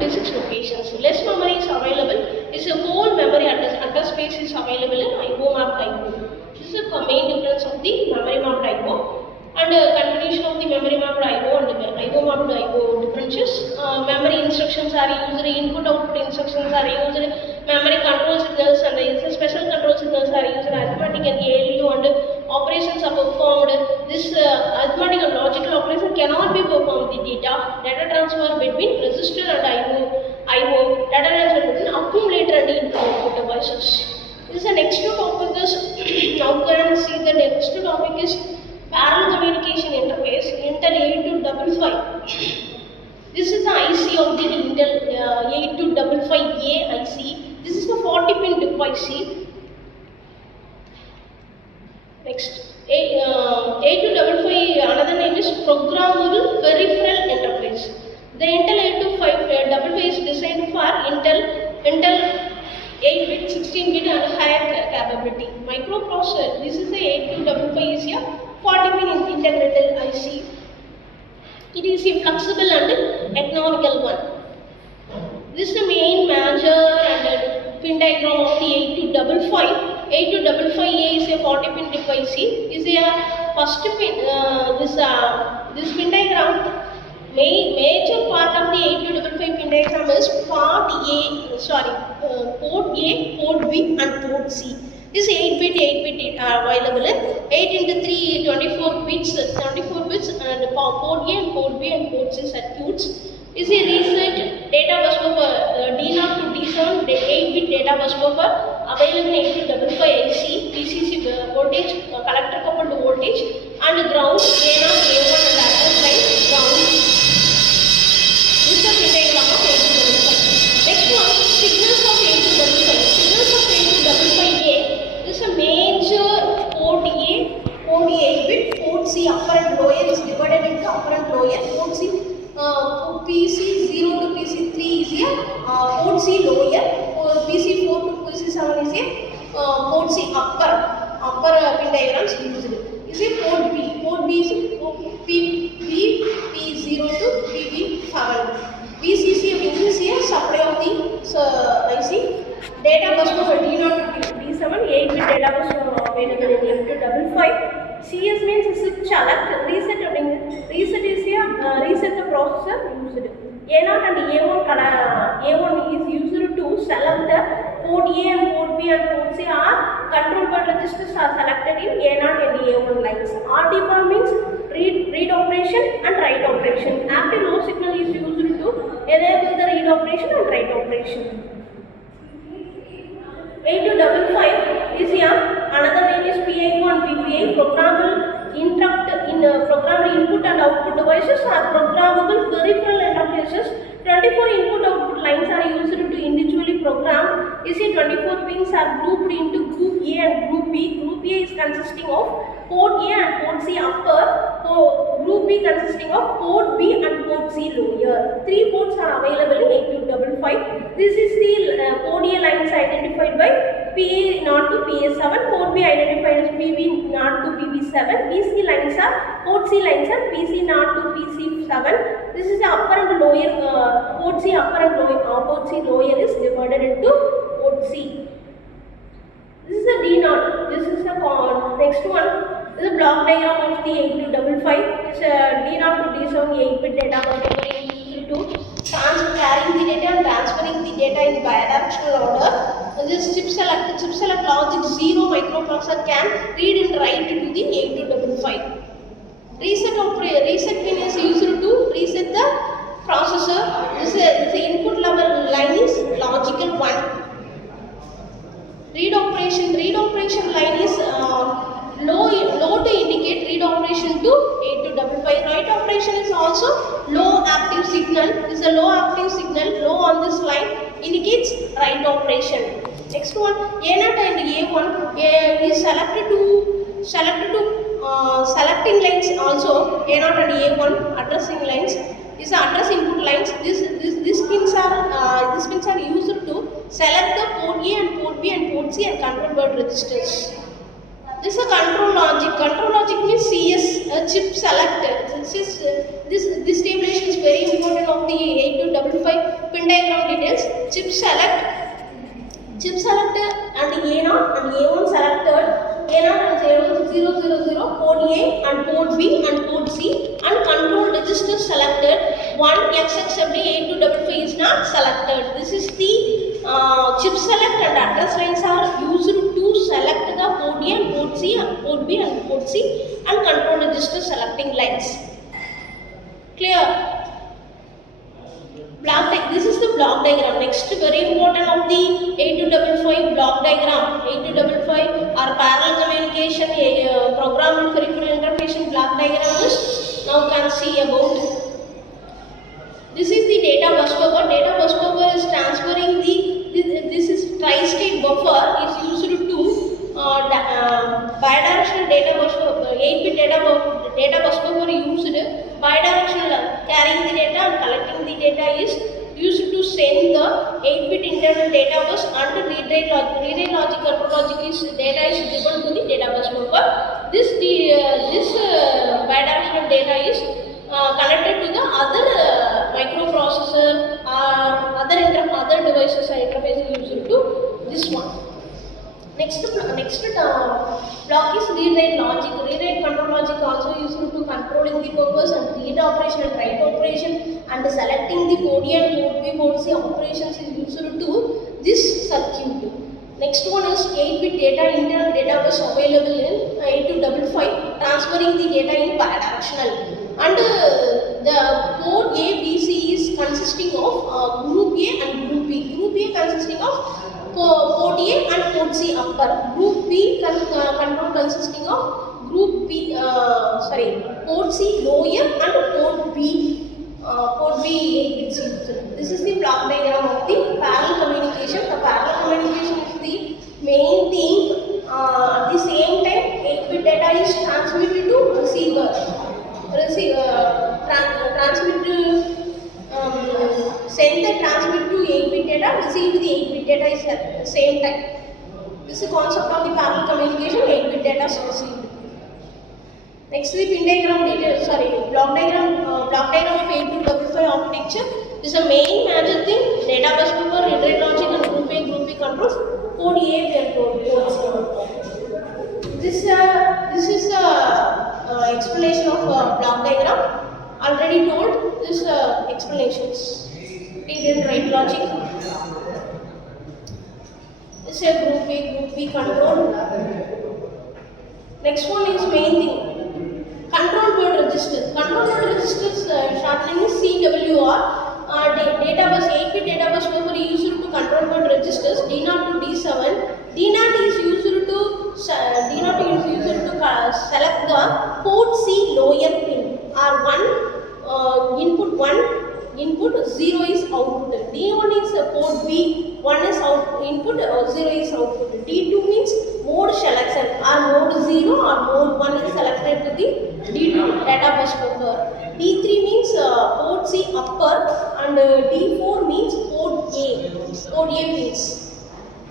56 locations. Less memory is available. It's a whole memory address space is available in IO mapped IO. This is the main difference of the memory mapped IO. And continuation of the memory mapped IO and IO mapped IO differences. Memory instructions are used, input output instructions are used, memory control signals and special control signals are used, arithmetic and ALU and operations are performed. This arithmetic and logical operation cannot be performed with the data transfer between resistor and IO, data transfer between accumulator and input devices. This is the next topic is now can see the next topic is parallel communication interface, Intel 8255. This is the IC of the Intel 8255A IC. This is the 40-pin DIP IC. Next, 8255, another name is Programmable Peripheral Interface. The Intel 8255 is designed for Intel 8-bit, 16-bit and higher capability. Microprocessor, this is the 8255 is a 40-pin integrated IC. It is a flexible and economical one. This is the main major and pin diagram of the 8255. 8255A is a 40-pin DIP IC. Is a first pin. This pin diagram, major part of the 8255 pin diagram is port A, port B, and port C. This 8-bit available in 8 into 3, 24 bits, and port A and port B and port C circuits. Is a reset data bus buffer D0 to D7 8-bit data bus buffer available in 8255 IC, VCC voltage, collector coupled voltage, and ground A0, A1 and address line ground. This is the pin diagram of 8255. Next one, signals of 8255. Signals of 8255A. This is a major port A 8-bit, port C upper and lower is divided into upper and lower. Port C PC0 to PC3 is a port C lower, PC4 to PC7 is a port C upper pin diagrams used. Is a port B is P0 to PB7. VCC means a supply of the IC. Data bus buffer D0 to D7, 8-bit data bus available in M255. CS means switch select, reset is a reset the processor used. A0 and A1 is used to select the port A and port B and port C are control by registers are selected in A0 and A1 lines. RD means read operation and write operation. Active low signal is used to enable the read operation and write operation. 8255 is here. Another name is PIO and PPI. Programmable interrupt in programmable input and output devices are programmable peripheral interfaces. 24 input-output lines are used to individually program. You see 24 pins are grouped into group A and group B. Group A is consisting of port A and port C upper, group B consisting of port B and port C lower. 3 ports are available in 8255. This is the port A lines identified by PA0 to PA7, port B identified as PB0 to PB7. PC lines are, port C lines are PC0 to PC7. This is the upper and lower, port C upper and lower, port C lower is divided into port C. This is the D0. This is the next one. This is a block diagram of the 8255. It's D0 to D7 8-bit data bus used to carrying the data and transferring the data in bidirectional order. This chip select logic 0 microprocessor can read and write to the 8255. Reset pin is used to reset the processor. This input level line is logical 1. Read operation line is low to indicate read operation to 8255. Write operation is also low active signal. This is a low active signal. Low on this line indicates write operation. Next one, A0 and A1 is selected to selecting lines also. A0 and A1 addressing lines is address input lines. These pins are used to select the port A and port B and port C and control by registers. This is a control logic. Control logic means CS, chip select. This tabulation is very important of the 8255 pin diagram details. Chip select and A0 and A1 selected. A0 and A1 0 0 0, port A and port B and port C, and control register selected. 1 XXW 8255 is not selected. This is the chip select and address lines are used to select the port A and port C and port B and port C, and control register selecting lines. Clear? This is the block diagram. Next, very important of the 8255 block diagram. 8255 or parallel communication programmable peripheral interface block diagram is now can see about. This is the data bus buffer. Data bus buffer is transferring this is tri-state buffer is used to bidirectional data bus buffer. 8-bit data bus buffer used bidirectional, carrying the data and collecting the data is used to send the 8-bit internal data bus, and read-write logic, control logic is data is given to the data bus buffer. This bidirectional data is connected to the other microprocessor or other devices or interface used to this one. Next block is read-write logic. Read-write control logic also used to controlling the purpose and read operation and write operation, and selecting the port A and port B, port C operations is used to this circuit. Next one is 8-bit data internal data bus available in 8255, transferring the data in bidirectional. And the port A, B, C is consisting of group A and group B. Group A consisting of port A and port C upper. Group B control consisting of group B, port C lower and port B 8-bit system. This is the block diagram of the parallel communication. The parallel communication is the main thing. At the same time, 8-bit data is transmitted to receiver. Send the transmit to 8-bit data, receive the 8-bit data is at the same time. This is the concept of the parallel communication. 8-bit data is received. Next, the pin diagram details. Block diagram of 8255 architecture. This is the main major thing. Data bus buffer, read-write logic, and group B controls. Port A and port C. This is the explanation of block diagram. Already told this explanations. Read and write logic. This is a group B control. Next one is main thing. Control word register. Control word registers short name is CWR. Data bus 8-bit data bus buffer is used to control word registers D0 to D7. D0 is used to select the port C lower pin, or input 0 is output. D1 is port B, 1 is input, 0 is output. D2 means mode selection, or mode 0 or mode 1 is selected to the D2 data bus buffer. D3 means port C upper, and D4 means port A means.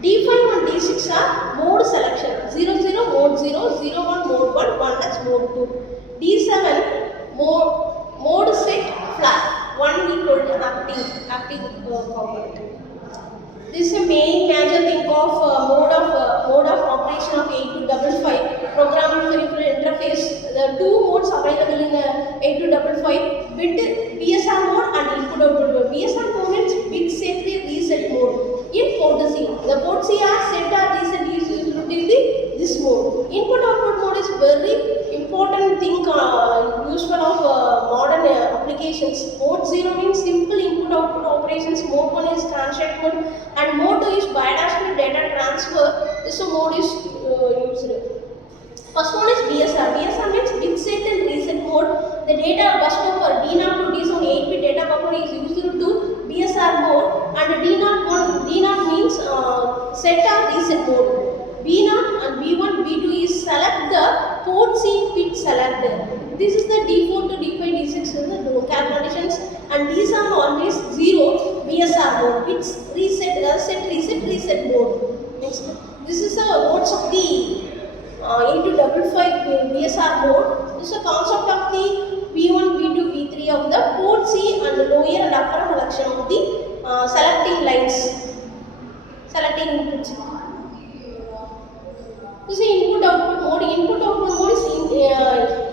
D5 and D6 are mode selection. 0 0 mode 0, 0 1 mode 1, 1 is mode 2. D7 mode set flag, 1 equal to active component. This is the main major thing of mode of operation of 8255 programmable peripheral interface. There are 2 modes available in 8255: bit BSR mode and input output mode. BSR mode means bit set reset mode. In port C, the port C are set or reset is used in this mode. Input output mode is very important thing useful of modern applications. Mode 0 means simple input output operations. Mode 1 is transact mode, and mode 2 is bidirectional data transfer. This mode is used. First one is BSR. BSR means bit set and reset mode. The data bus buffer D0 to D7 8-bit data buffer is used to BSR mode, and D0 means set or reset mode. B0 and B1, B2 is select the port C bit selected. This is the D4 to D5, D6 is the don't care conditions, and these are always 0 BSR mode. Bits reset mode. Next, this is the modes of the 8255 BSR mode. This is the concept of the B1, B2, B3 of the port C and lower and upper selection of the selecting lines, selecting inputs. This is input output mode. Input output mode is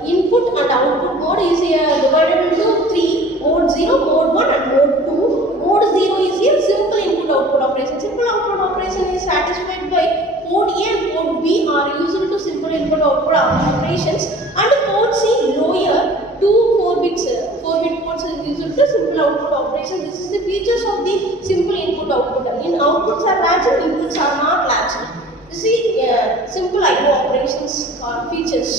input and output mode is divided into three: mode 0, mode 1 and mode 2. Mode 0 is a simple input output operation. Simple output operation is satisfied by port A and port B are used to simple input output operations, and port C lower 2 4-bit ports is used to simple output operation. This is the features of the simple input output. In outputs are latched, inputs are not latched. This is simple I/O operations features.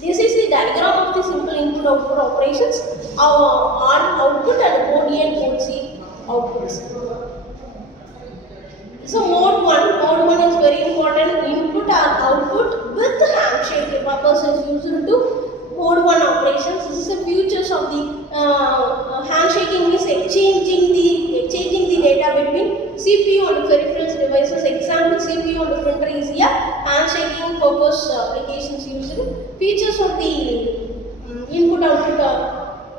This is the diagram of the simple input output operations on output and port A and port C outputs. So mode 1 is very important. Input or output with handshake purpose is used to mode 1 operations. This is the features of the handshaking is exchanging the data between CPU and peripherals devices. Example, CPU and printer is a handshaking purpose applications used. Features of the input output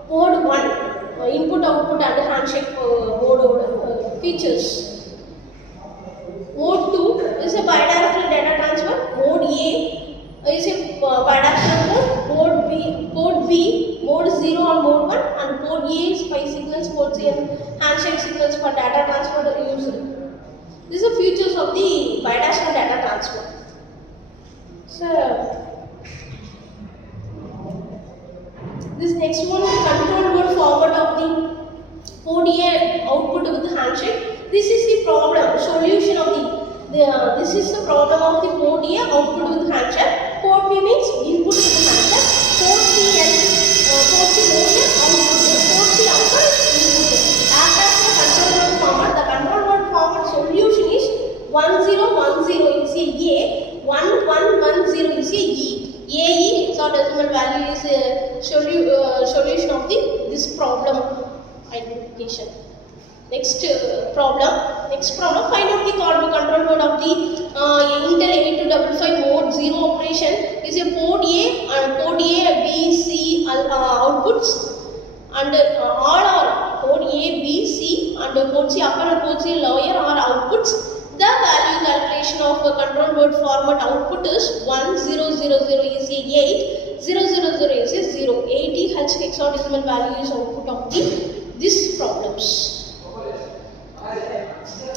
mode 1, input output and handshake mode features. Mode 2 is a bidirectional data transfer. Mode A is a bidirectional mode. Port B, mode 0 and mode 1, and port A is 5 signals, port C and handshake signals for data transfer used. These are features of the bidirectional data transfer. So this next one is control word forward of the port A output with handshake. This is the problem solution of this is the problem of the port A output with handshake. Port B means input with handshake. Port C and port C lower output. Port C upper input. As the control word format, the control word format solution is 1010 is a 1110 is a E. ECE hexadecimal value is a solution of this problem identification. Next problem, find out the control word of the Intel 8255 mode 0 operation is a port A and port A, B, C outputs, and all are port A, B, C and port C upper and port C lower are outputs. The value calculation of a control word format output is 1000 is a 8, 000 is a 0. 80 hexadecimal value is output of these problems.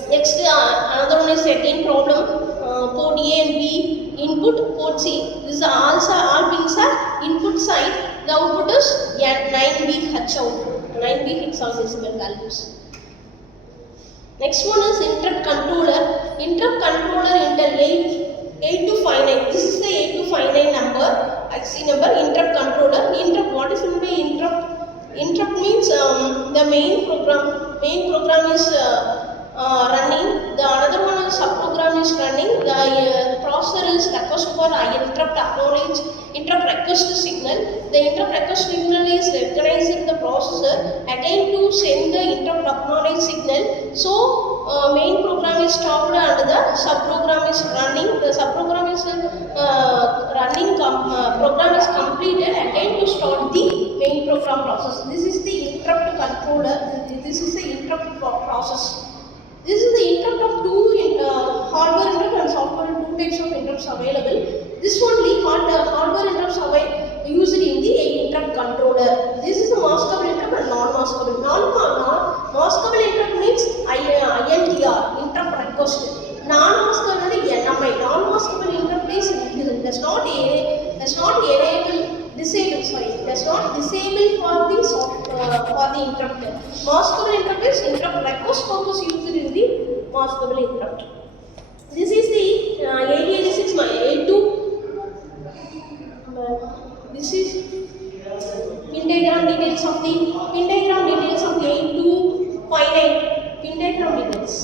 Next, another one is second problem. Port A and B input, port C. This is all pins are input side. The output is 9B H output, 9B hexadecimal values. Next one is interrupt controller. Interrupt controller Intel 8259. This is the 8259 number, IC number. Interrupt controller. Interrupt. What is meant by interrupt? Interrupt means the main program is running. The another one is subprogram is running. The processor is request for interrupt acknowledge interrupt request signal. The interrupt request signal is recognizing the processor again to send the interrupt acknowledge signal. So main program is stopped and the subprogram is running. The subprogram is running. Program is completed again to start the main program process. This is the interrupt controller. This is the interrupt process. This is the interrupt of two hardware interrupt and software, two types of interrupts available. This only hardware interrupts are used in the interrupt controller. This is a maskable interrupt and non-maskable. Maskable interrupt means INTR, interrupt request. Non-maskable is NMI. Non-maskable interrupt is does not disable for the interrupt. Maskable interrupt is interrupt request purpose used in the maskable interrupt. This is the 8086 A2. This is pin diagram details of the 8259 pin diagram details.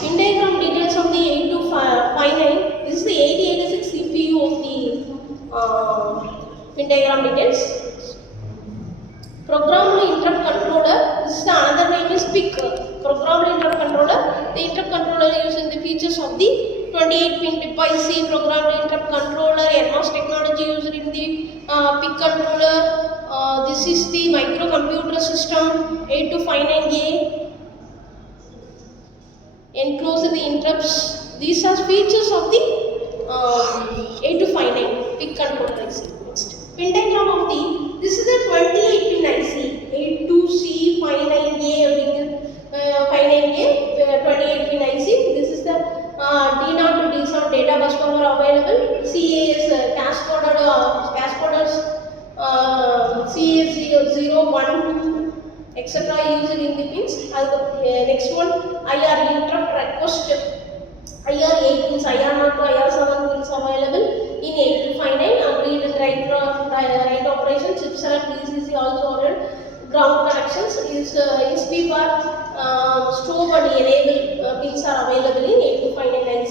Pin diagram details of the 8259. This is the 8086 CPU of the pin diagram details. Programmable interrupt controller. This is the another name is PIC. Programmable interrupt controller. The interrupt controller using the features of the 28 pin PIP IC programmed interrupt controller, advanced technology used in the PIC controller. This is the microcomputer system 8259A. Enclosed the interrupts. These are features of the 8259 PIC controller IC. Next, pin diagram of the, this is the 28 pin IC 82C59A 59A 28 pin IC. This is the D0 to D7 data bus power available. CAS cascoders CAS 0, 1, 2, etc. used in the pins. Next one, IR interrupt request. IR 8 pins, IR 0 to IR 7 pins available in 8259 and read and write operation. Chip select ECE also ordered. Ground connections is SP bar stove and enable pins are available in 8259 IC.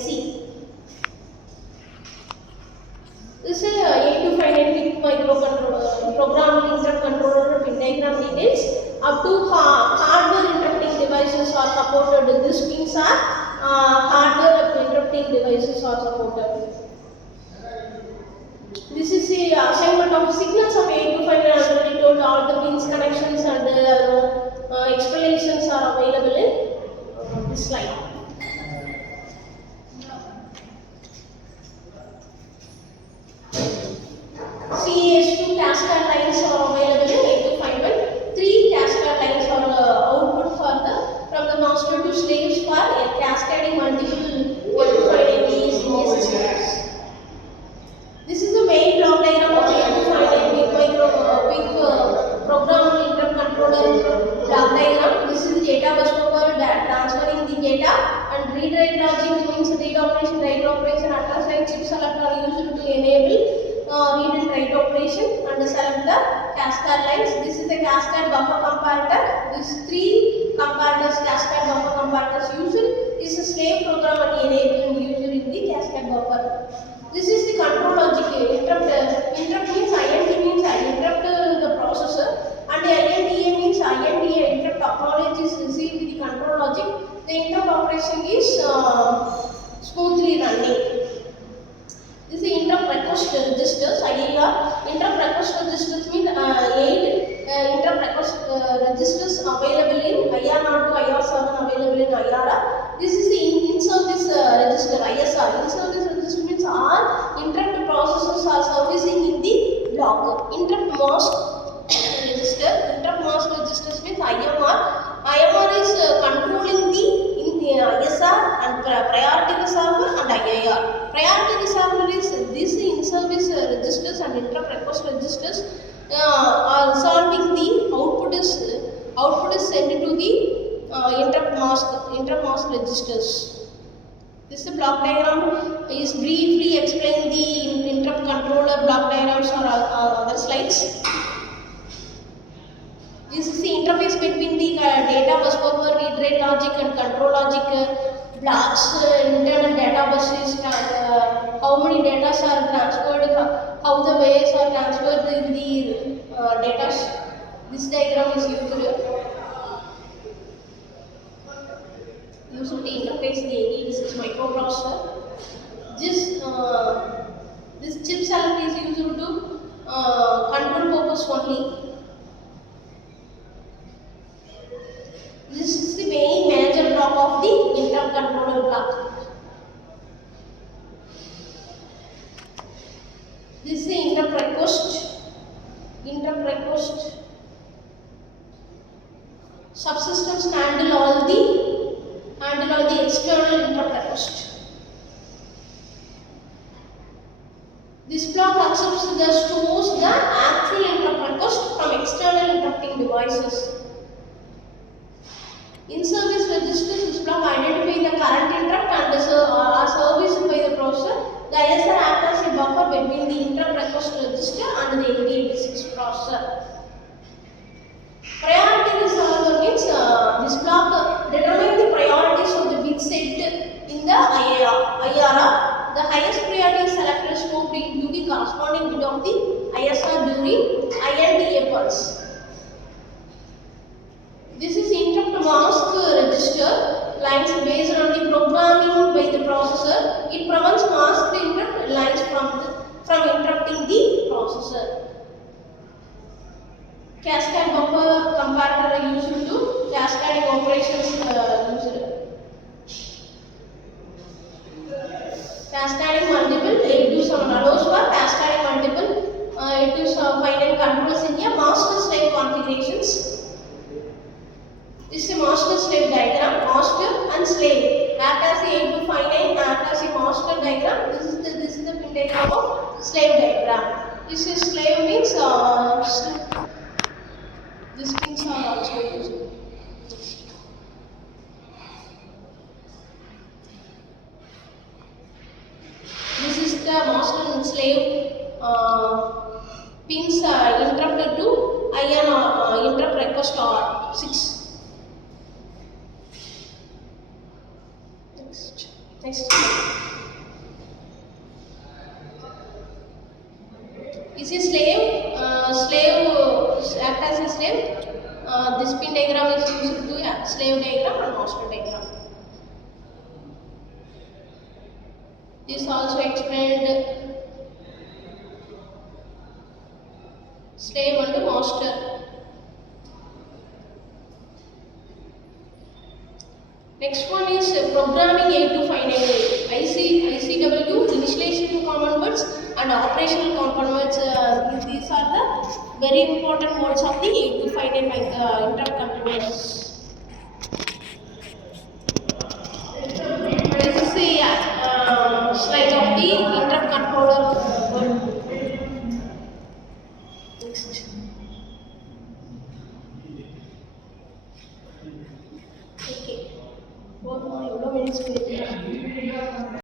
This is 8259 PIC microcontroller programmable interrupt controller pin diagram details. Up to hardware interrupting devices are supported. These pins are hardware interrupting devices are supported. This is the assignment of signals of 8259. I already told all the pins connections and explanations are available in this slide. CAS2 cascade lines are available in 8251. 3 cascade lines are output for from the master to slaves for cascading multiple 8259 systems. This is the main block diagram of 8259 PIC programmable interrupt controller block diagram. This is the data bus power transferring the data, and read write logic means read operation, write operation, address line, chip select are used to enable read and write operation and select the cascade lines. This is the cascade buffer comparator. These 3 comparators, cascade buffer comparators used is a slave program and enable used in the cascade buffer. This is the control logic. Interrupt means INT means interrupt the processor, and INTA means INTA interrupt acknowledge is received with the control logic. The interrupt operation is smoothly running. This is the interrupt request registers, IIR. Interrupt request registers means 8 interrupt request registers available in IR 0 to IR 7 available in IR. This is the in-service register, ISR. In-service register means all interrupt processors are servicing in the block. Interrupt mask register. Interrupt mask registers means IMR. IMR is controlling the ISR and priority reserver and IIR. Priority reserver is these in-service registers and interrupt request registers are solving the output is sent to the interrupt mask registers. This is the block diagram. Is briefly explain the interrupt controller block diagrams or other slides. This is the interface between the data bus power, read write logic and control logic. Blocks, internal data buses, how many data are transferred, how the wires are transferred in the data. This diagram is used to the interface the AE. This is microprocessor. This chip select is used to control purpose only. This is the main major block of the interrupt controller block. This is the interrupt request. Subsystems handle all the external interrupt request. This block accepts stores the actual interrupt request from external interrupting devices. In-service registers, this block identify the current interrupt and are serviced by the processor. The ISR acts as a buffer between the interrupt request register and the 8086 processor. Priority reserver means this block determines the priorities of the bit set in the IR. The highest priority is selected to into the corresponding bit of the ISR during INTA pulse. This is interrupt mask register lines based on the programming by the processor. Cascade buffer comparator are used to cascading operations used. Cascading multiple 8 to 7 allows for cascading multiple 8 to finite controls in a master slave configurations. This is a master slave diagram. Master and slave act as a 8 to finite, act as a master diagram. This is the pin diagram of slave diagram. This is slave means these pins are also used. This is the master and slave pins interrupted to IN interrupt request R6. Next. Is a slave act as a slave. This pin diagram is used to slave diagram and master diagram. This also explained slave and master. Next one is programming 8 to finite. ICW, initialization common words and operational common words. These are the very important words of the 8 to finite interrupt controllers. This is a slide of the interrupt controller.